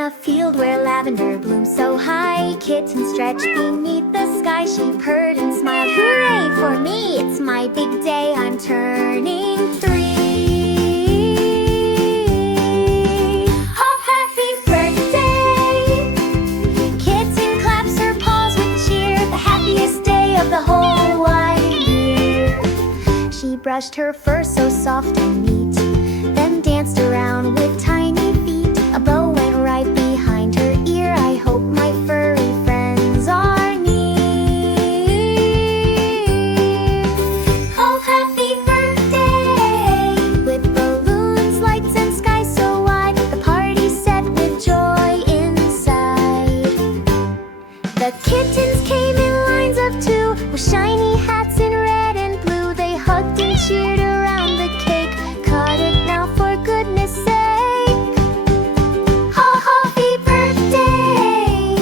a field where lavender blooms so high. Kitten stretched beneath the sky. She purred and smiled. Hooray for me, it's my big day. I'm turning 3. Oh, happy birthday! Kitten claps her paws with cheer. The happiest day of the whole wide year. She brushed her fur so soft and neat, then danced around with tiny feet. A bow went right behind her ear. I hope my furry friends are near. Oh, happy birthday! With balloons, lights, and sky so wide, the party set with joy inside. The kittens came in lines of 2, with shiny hats in red and blue. They hugged and cheered around the cake. Cut it now, for goodness sake. Oh, happy birthday!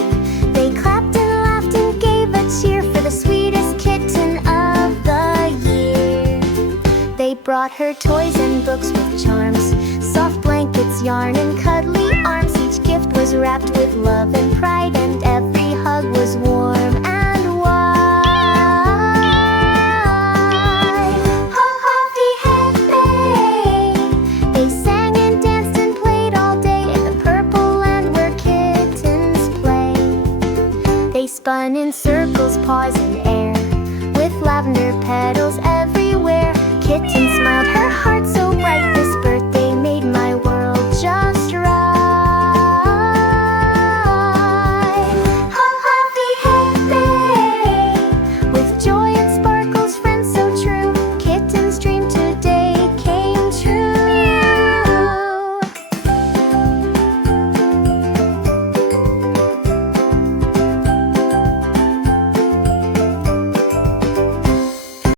They clapped and laughed and gave a cheer for the sweetest kitten of the year. They brought her toys and books with charms, soft blankets, yarn, and cuddly arms. Each gift was wrapped with love and pride, and every hug was warm and wide. Oh, happy birthday! They sang and danced and played all day in the purple land where kittens play. They spun in circles, paws in air, with lavender petals everywhere. Kitten smiled, her heart so